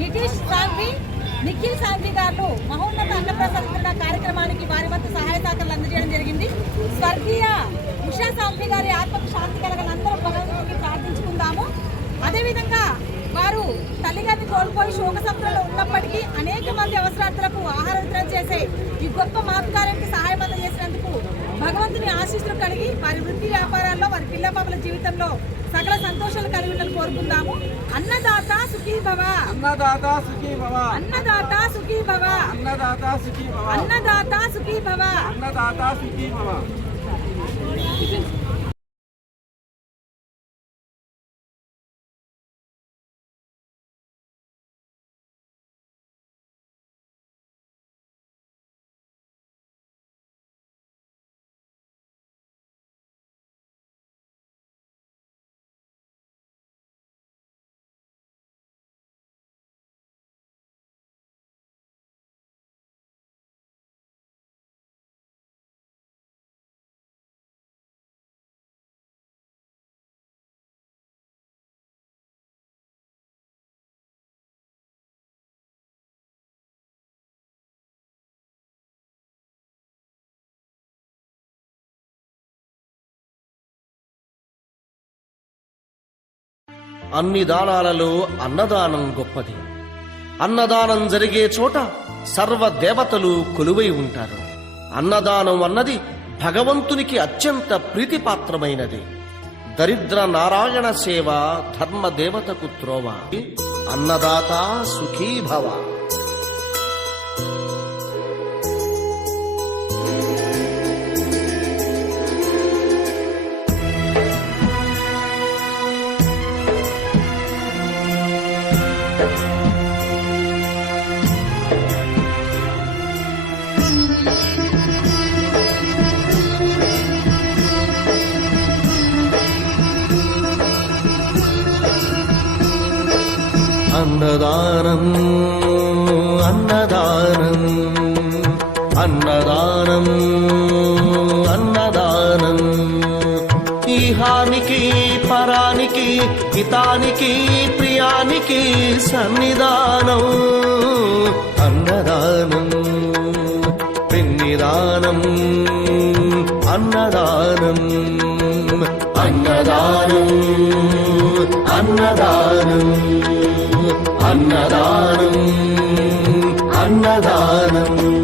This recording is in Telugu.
నితీష్ సాంఘ్వి, నిఖిల్ సాంఘ్వి గారు మహోన్నత అన్నప్రసాద వితరణ కార్యక్రమానికి వారి వంతు సహాయ సహకారాలు అందజేయడం జరిగింది. స్వర్గీయ ఉషా సాంఘ్వి గారి ఆత్మకు శాంతి కలగాలని అందరూ భగవంతుడికి ప్రార్థించుకుందాము. అదేవిధంగా వారు తల్లిగారిని కోల్పోయి శోక సముద్రంలో ఉన్నప్పటికీ అనేక మంది అవసరార్థులకు ఆహార వితరణ చేసే ఈ గొప్ప మాతృకార్యానికి సహాయం అందజేసినందుకు భగవంతుని ఆశీస్సులు కలిగి వారి వృత్తి వ్యాపారాల్లో వారి పిల్లపాపల జీవితంలో సకల సంతోషాలు కలిగి ఉండాలని కోరుకుందాము. అన్నదాత సుఖీ భవ, అన్నదాత సుఖీ భవ, అన్నదాత సుఖీ భవ, అన్నదాత సుఖీ భవ, అన్నదాత సుఖీ భవ, అన్నదాత సుఖీ భవ. అన్ని దానాలలో అన్నదానం గొప్పది. అన్నదానం జరిగే చోట సర్వదేవతలు కొలువై ఉంటారు. అన్నదానం అన్నది భగవంతునికి అత్యంత ప్రీతిపాత్రమైనది. దరిద్ర నారాయణ సేవ ధర్మదేవతకు త్రోవ. అన్నదాత సుఖీ భవ. అన్నదానం అన్నదానం అన్నదానం అన్నదానం ఈహానికి పరానికి హితానికి ప్రియానికి సన్నిధానం. అన్నదానం పిన్నిదానం అన్నదానం అన్నదానం అన్నదానం అన్నదానం అన్నదానం.